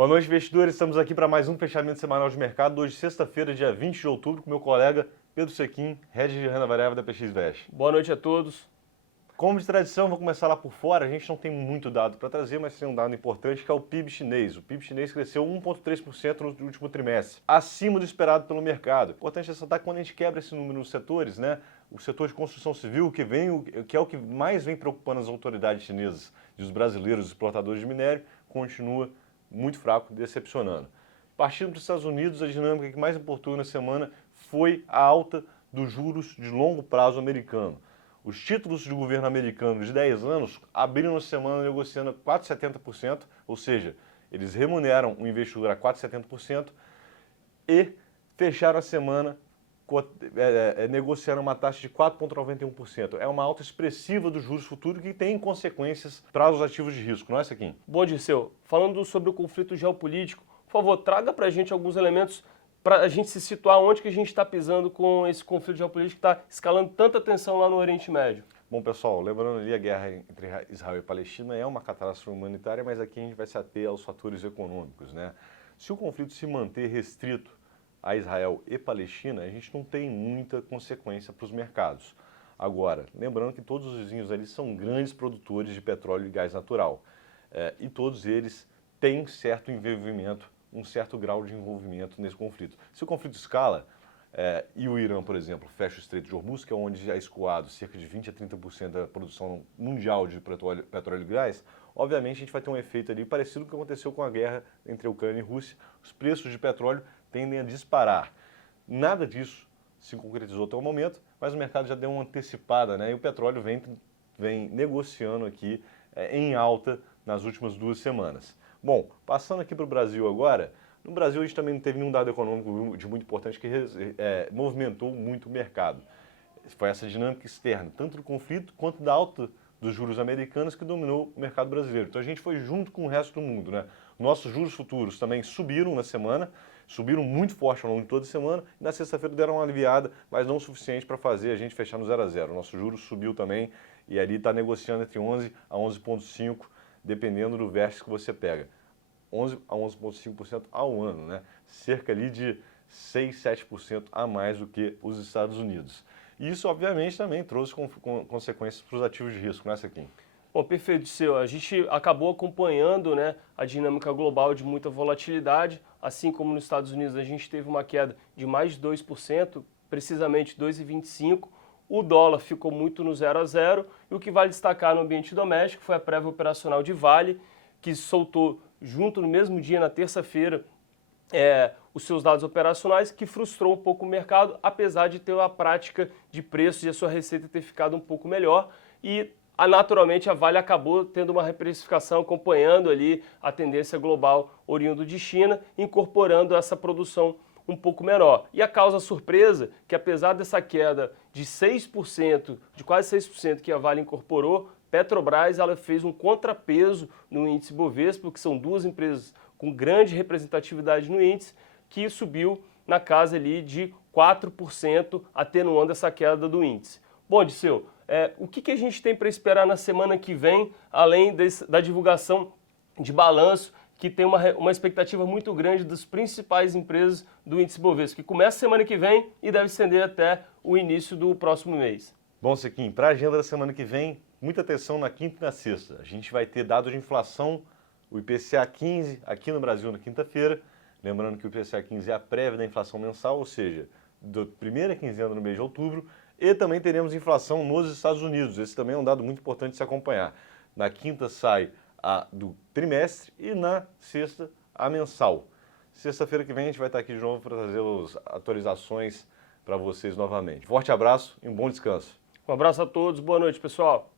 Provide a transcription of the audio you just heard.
Boa noite, investidores. Estamos aqui para mais um fechamento semanal de mercado. Hoje, sexta-feira, dia 20 de outubro, com meu colega Pedro Sequim, Head de Renda Variável da PX Invest. Boa noite a todos. Como de tradição, vou começar lá por fora. A gente não tem muito dado para trazer, mas tem um dado importante que é o PIB chinês. O PIB chinês cresceu 1,3% no último trimestre, acima do esperado pelo mercado. Importante ressaltar que quando a gente quebra esse número nos setores, né? O setor de construção civil, que é o que mais vem preocupando as autoridades chinesas e os brasileiros exportadores de minério, continua muito fraco, decepcionando. Partindo para os Estados Unidos, a dinâmica que mais importou na semana foi a alta dos juros de longo prazo americano. Os títulos de governo americano de 10 anos abriram na semana negociando 4,70%, ou seja, eles remuneram o investidor a 4,70% e fecharam a semana negociando uma taxa de 4,91%. É uma alta expressiva dos juros futuros que tem consequências para os ativos de risco, não é, Sequim? Bom, Dirceu, falando sobre o conflito geopolítico, por favor, traga para a gente alguns elementos para a gente se situar onde que a gente está pisando com esse conflito geopolítico que está escalando tanta tensão lá no Oriente Médio. Bom, pessoal, lembrando ali, a guerra entre Israel e Palestina é uma catástrofe humanitária, mas aqui a gente vai se ater aos fatores econômicos, né? Se o conflito se manter restrito a Israel e Palestina, a gente não tem muita consequência para os mercados. Agora, lembrando que todos os vizinhos ali são grandes produtores de petróleo e gás natural, e todos eles têm certo envolvimento, um certo grau de envolvimento nesse conflito. Se o conflito escala, e o Irã, por exemplo, fecha o Estreito de Hormuz, que é onde é escoado cerca de 20 a 30% da produção mundial de petróleo e gás, obviamente a gente vai ter um efeito ali parecido com o que aconteceu com a guerra entre a Ucrânia e a Rússia. Os preços de petróleo tendem a disparar. Nada disso se concretizou até o momento, mas o mercado já deu uma antecipada, né? E o petróleo vem negociando aqui em alta nas últimas 2 semanas. Bom, passando aqui para o Brasil agora, no Brasil a gente também não teve nenhum dado econômico de muito importante que movimentou muito o mercado. Foi essa dinâmica externa, tanto do conflito quanto da alta dos juros americanos que dominou o mercado brasileiro. Então a gente foi junto com o resto do mundo, né? Nossos juros futuros também subiram na semana, subiram muito forte ao longo de toda a semana, e na sexta-feira deram uma aliviada, mas não o suficiente para fazer a gente fechar no 0 a 0. Nosso juros subiu também e ali está negociando entre 11 a 11,5%, dependendo do vértice que você pega. 11 a 11,5% ao ano, né? Cerca ali de 6, 7% a mais do que os Estados Unidos. E isso, obviamente, também trouxe consequências para os ativos de risco, não é, Sequim? Bom, perfeito, Dirceu. A gente acabou acompanhando, né, a dinâmica global de muita volatilidade, assim como nos Estados Unidos a gente teve uma queda de mais de 2%, precisamente 2,25%. O dólar ficou muito no 0 a 0 e o que vale destacar no ambiente doméstico foi a prévia operacional de Vale, que soltou junto no mesmo dia, na terça-feira, os seus dados operacionais, que frustrou um pouco o mercado, apesar de ter a prática de preços e a sua receita ter ficado um pouco melhor. E naturalmente a Vale acabou tendo uma reprecificação, acompanhando ali a tendência global oriundo de China, incorporando essa produção um pouco menor. E a causa surpresa, que apesar dessa queda de 6%, de quase 6% que a Vale incorporou, Petrobras ela fez um contrapeso no índice Bovespa, porque são duas empresas com grande representatividade no índice, que subiu na casa ali de 4%, atenuando essa queda do índice. Bom, Dirceu, o que a gente tem para esperar na semana que vem, além da divulgação de balanço, que tem uma expectativa muito grande das principais empresas do índice Bovespa, que começa semana que vem e deve estender até o início do próximo mês? Bom, Sequim, para a agenda da semana que vem, muita atenção na quinta e na sexta. A gente vai ter dados de inflação, o IPCA 15 aqui no Brasil na quinta-feira. Lembrando que o IPCA 15 é a prévia da inflação mensal, ou seja, da primeira quinzena no mês de outubro. E também teremos inflação nos Estados Unidos. Esse também é um dado muito importante de se acompanhar. Na quinta sai a do trimestre e na sexta a mensal. Sexta-feira que vem a gente vai estar aqui de novo para trazer as atualizações para vocês novamente. Forte abraço e um bom descanso. Um abraço a todos, boa noite, pessoal.